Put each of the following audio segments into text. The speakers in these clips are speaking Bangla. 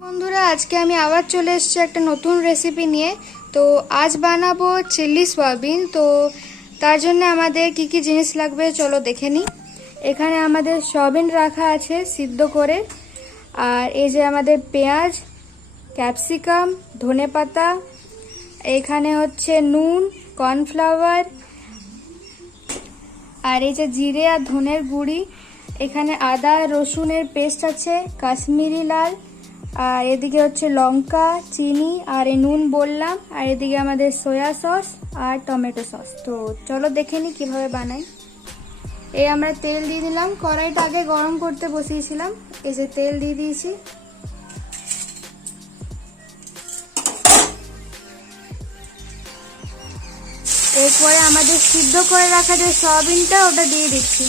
বন্ধুরা, আজকে আমি আবার চলে এসেছি একটা নতুন রেসিপি নিয়ে। তো আজ বানাবো চিলি সয়াবিন। তো তার জন্য আমাদের কি কি জিনিস লাগবে চলো দেখে নিই। এখানে আমাদের সয়াবিন রাখা আছে সিদ্ধ করে, আর এই যে আমাদের পেঁয়াজ, ক্যাপসিকাম, ধনেপাতা, এখানে হচ্ছে নুন, কর্নফ্লাওয়ার, আর এই যে জিরে আর ধনের গুঁড়ি, এখানে আদা রসুনের পেস্ট আছে, কাশ্মীরি লাল, আর এদিকে হচ্ছে লঙ্কা, চিনি, আর এই নুন বললাম, আর এদিকে আমাদের সয়া সস আর টমেটো সস। তো চলো দেখে নিই কীভাবে বানাই। এই আমরা তেল দিয়ে দিলাম, কড়াইটা আগে গরম করতে বসিয়েছিলাম, এই যে তেল দিয়ে দিয়েছি। এরপরে আমাদের সিদ্ধ করে রাখা যে সয়াবিনটা ওটা দিয়ে দিচ্ছি।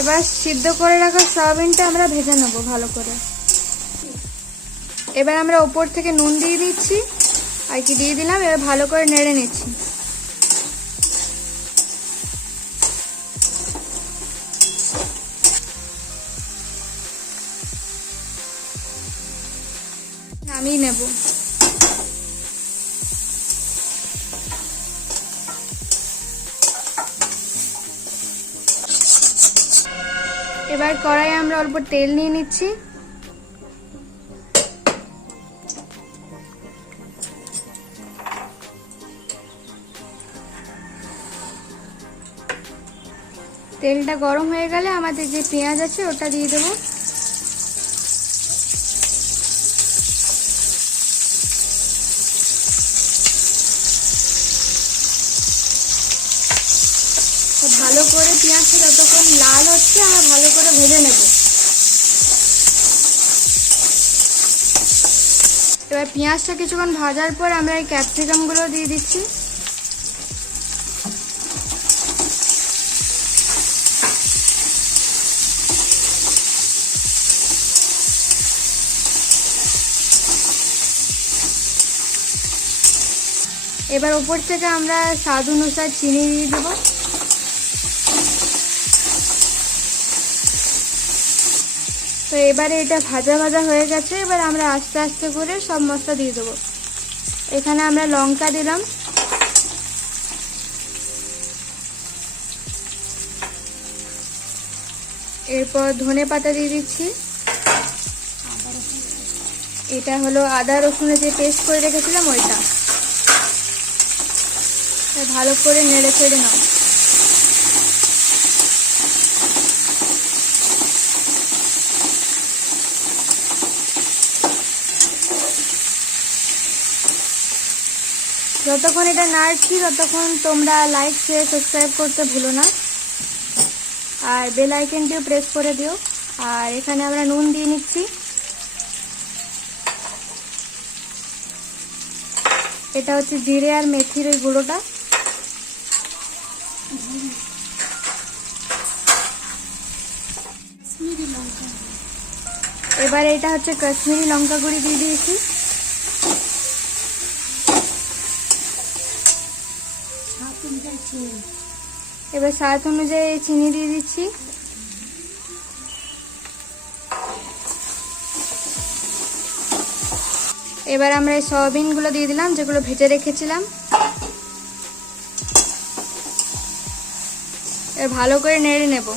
এবার সিদ্ধ করে রাখা সয়াবিনটা আমরা ভেজে নেবো ভালো করে। এবার আমরা ওপর থেকে নুন দিয়ে দিচ্ছি, আর কি দিয়ে দিলাম। এবার ভালো করে নেড়ে নিচ্ছি। নামিয়ে নেব। এবার কড়াইয়ে আমরা অল্প তেল নিয়ে নিচ্ছি। তেলটা গরম হয়ে গেলে আমাদের যে পেঁয়াজ আছে ওটা দিয়ে দেবো। ভালো করে পেঁয়াজটা যতক্ষণ লাল হচ্ছে আমরা ভালো করে ভেজে নেব। এবার পেঁয়াজটা কিছুক্ষণ ভাজার পর আমরা এই ক্যাপসিকামগুলো দিয়ে দিচ্ছি। এবার উপর থেকে আমরা স্বাদ অনুসার চিনি দিয়ে দেবো। তো এবারে এটা ভাজা ভাজা হয়ে গেছে। এবার আমরা আস্তে আস্তে করে সব মশলা দিয়ে দেবো। এখানে আমরা লঙ্কা দিলাম, এরপর ধনে পাতা দিয়ে দিচ্ছি। এটা হলো আদা রসুনের যে পেস্ট করে রেখেছিলাম ওইটা। ভালো করে নেড়ে চেড়ে নাও। যতক্ষণ এটা নাড়ছি ততক্ষণ তোমরা লাইক শেয়ার সাবস্ক্রাইব করতে ভুলো না, আর বেল আইকনটিও প্রেস করে দিও। আর এখানে আমরা নুন দিয়ে নিচ্ছি। এটা হচ্ছে জিরে আর মেথির ওই গুঁড়োটা। এবার এটা হচ্ছে কাশ্মীরি লঙ্কা গুঁড়ি দিয়ে দিয়েছি। এবার স্বাদ অনুযায়ী চিনি দিয়ে দিচ্ছি। এবার আমরা এই সয়াবিনগুলো দিয়ে দিলাম যেগুলো ভেজে রেখেছিলাম। এবার ভালো করে নেড়ে নেব।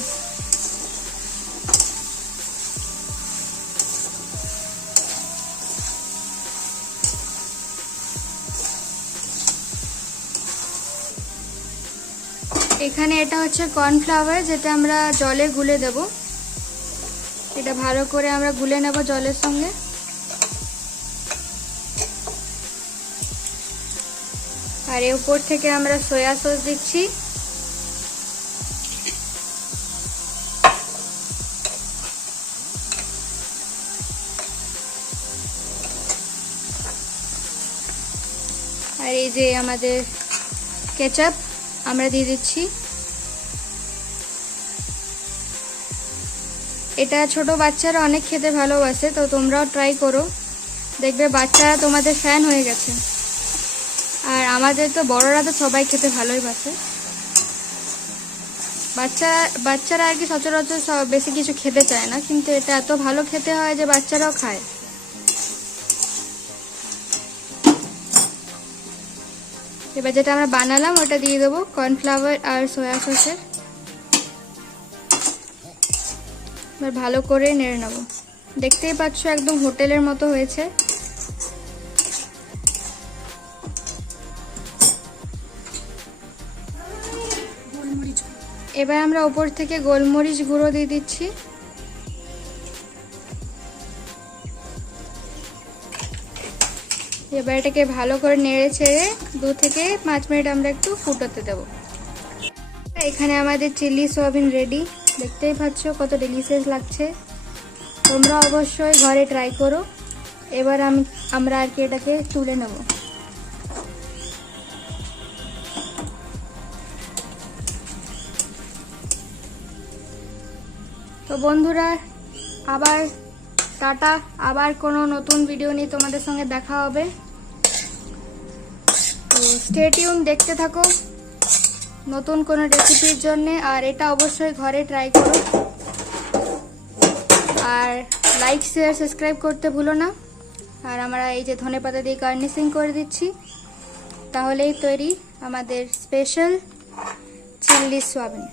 এখানে এটা হচ্ছে কর্নফ্লাওয়ার, যেটা আমরা জলে গুলে দেব। এটা ভালো করে আমরা গুলে নেব জলের সঙ্গে। আর এর উপর থেকে আমরা সয়া সস দিচ্ছি। আর এই যে আমাদের কেচাপ আমরা দিয়ে দিচ্ছি। এটা ছোট বাচ্চারা অনেক খেতে ভালোবাসে, তো তোমরাও ট্রাই করো, দেখবে বাচ্চারা তোমাদের ফ্যান হয়ে গেছে। আর আমাদের তো বড়রা তো সবাই খেতে ভালোই বাসে। বাচ্চারা আর কি সচরাচর বেশি কিছু খেতে চায় না, কিন্তু এটা এত ভালো খেতে হয় যে বাচ্চারাও খায়। এবার যেটা আমরা বানালাম ওটা দিয়ে দেবো কর্নফ্লাওয়ার আর সয়া সসের। এবার ভালো করে নেড়ে নেবো। দেখতেই পাচ্ছ একদম হোটেলের মতো হয়েছে। এবার আমরা উপর থেকে গোলমরিচ গুঁড়ো দিয়ে দিচ্ছি। এবার এটাকে ভালো করে নেড়ে ছেড়ে 2 থেকে 5 মিনিট আমরা একটু ফুটোতে দেব। এখানে আমাদের চিলি সয়াবিন রেডি। দেখতেই পাচ্ছ কত ডেলিশিয়াস লাগছে। তোমরা অবশ্যই ঘরে ট্রাই করো। এবার আমরা আর কি এটাকে তুলে নেব। তো বন্ধুরা, আবার টাটা। আবার কোনো নতুন ভিডিও নিয়ে তোমাদের সঙ্গে দেখা হবে। তো স্টে টিউন, দেখতে থাকো নতুন কোনো রেসিপির জন্য। আর এটা অবশ্যই ঘরে ট্রাই করো। আর লাইক শেয়ার সাবস্ক্রাইব করতে ভুলো না। আর আমরা এই যে ধনেপাতা দিয়ে গার্নিশিং করে দিচ্ছি। তাহলেই তৈরি আমাদের স্পেশাল চিলি সয়াবিন।